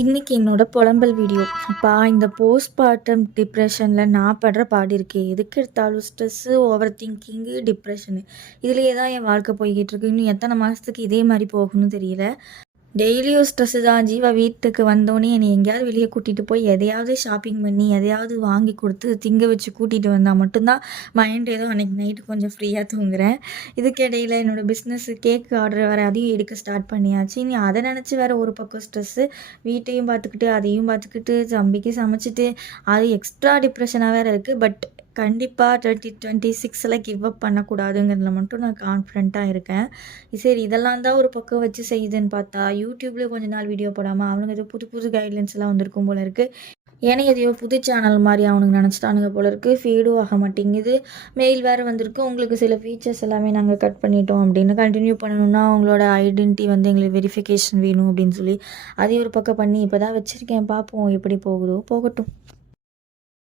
இன்னைக்கு என்னோட புலம்பல் வீடியோ. அப்பா இந்த போஸ்ட்மார்ட்டம் டிப்ரெஷனில் நான் படுற பாடு இருக்கே, எதுக்கு எடுத்தாலும் ஸ்ட்ரெஸ்ஸு, ஓவர் திங்கிங்கு, டிப்ரெஷனு இதுலேயே தான் என் வாழ்க்கை போய்கிட்டு இருக்கு. இன்னும் எத்தனை மாதத்துக்கு இதே மாதிரி போகணும்னு தெரியல. டெய்லியும் ஸ்ட்ரெஸ்ஸு தான். ஜீவா வீட்டுக்கு வந்தோடனே என்னை எங்கேயாவது வெளியே கூட்டிகிட்டு போய் எதையாவது ஷாப்பிங் பண்ணி எதையாவது வாங்கி கொடுத்து திங்க வச்சு கூட்டிகிட்டு வந்தால் மட்டும்தான் மைண்ட் ஏதோ அன்றைக்கி நைட்டு கொஞ்சம் ஃப்ரீயாக தூங்குறேன். இதுக்கிடையில் என்னோடய பிஸ்னஸ்ஸு கேக் ஆர்டர் வேறு அதையும் எடுக்க ஸ்டார்ட் பண்ணியாச்சு. இனி அதை நினச்சி வேறு ஒரு பக்கம் ஸ்ட்ரெஸ்ஸு, வீட்டையும் பார்த்துக்கிட்டு அதையும் பார்த்துக்கிட்டு தம்பிக்கு சமைச்சிட்டு அது எக்ஸ்ட்ரா டிப்ரெஷனாக வேறு இருக்குது. பட் கண்டிப்பாக 2026 கிவ் அப் பண்ணக்கூடாதுங்கிறதுல மட்டும் நான் கான்ஃபிடென்ட்டாக இருக்கேன். சரி இதெல்லாம் தான் ஒரு பக்கம் வச்சு செய்யுதுன்னு பார்த்தா யூடியூப்ல கொஞ்ச நாள் வீடியோ போடாமல் அவனுங்க ஏதோ புது புது கைட்லைன்ஸ்லாம் வந்திருக்கும் போல இருக்குது. ஏன்னா எதையோ புது சேனல் மாதிரி அவனுங்க நினச்சிட்டானுங்க போல இருக்குது. ஃபீடும் ஆக மாட்டேங்குது. மெயில் வேறு வந்திருக்கு, உங்களுக்கு சில ஃபீச்சர்ஸ் எல்லாமே நாங்கள் கட் பண்ணிட்டோம் அப்படின்னு. கண்டினியூ பண்ணணுன்னா அவங்களோட ஐடென்டிட்டி எங்களுக்கு வெரிஃபிகேஷன் வேணும் அப்படின்னு சொல்லி அதையும் ஒரு பக்கம் பண்ணி இப்போ தான் வச்சுருக்கேன். பார்ப்போம் எப்படி போகுதோ போகட்டும்.